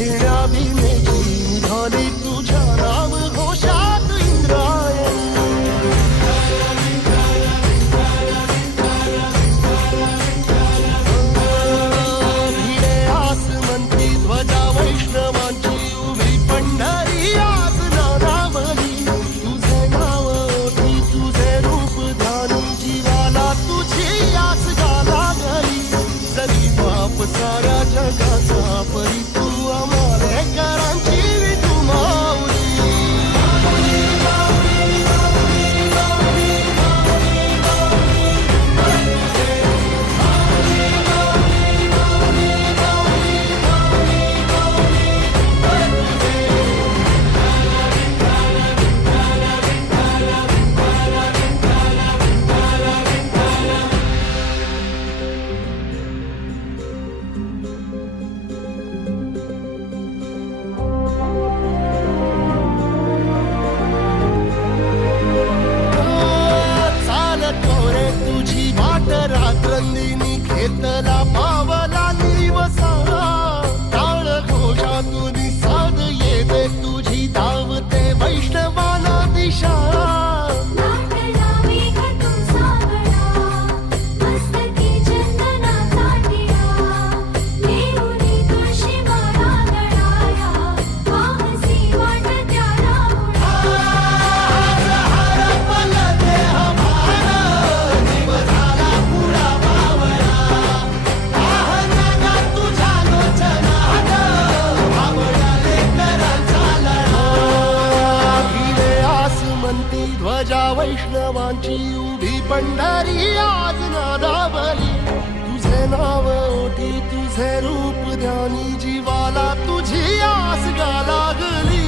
घेण्या भीमेची झाली तुझ्या नाम घोषात इंद्रायणी. भिडे आसमंती ध्वजा वैष्णवांची उभी पंढरी आज नानावली. तुझे नाव ओठी तुझे रूप ध्यानी जीवाला तुझी आस गाला गली. जरी बाप साऱ्या जगाचा परी तू आमालेकरांची विठू माऊली. तुझी वाट रात्रंदिनी घेतला पावला दिवसा. टाळ घोषातून साध येते तुझी धावते वैष्णवाला दिशा. ध्वजा वैष्णवांची उभी पंढरी आज नादावली. तुझे नाव ओठी तुझे रूप ध्यानी जीवाला तुझी आस गा लागली.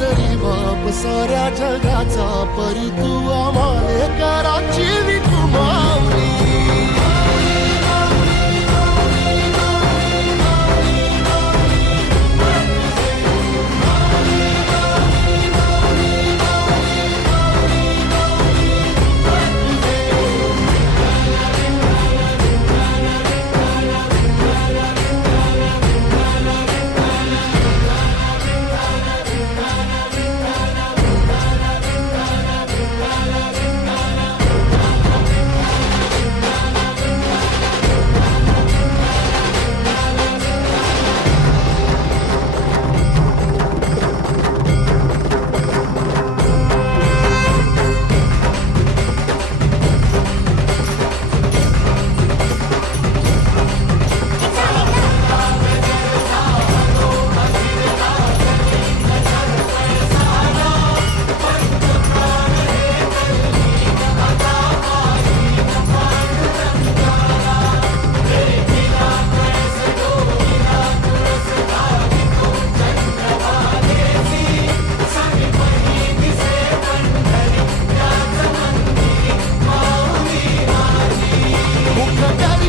जरी बाप साऱ्या जगाचा परी तू आमालेकरांची विठू माऊली.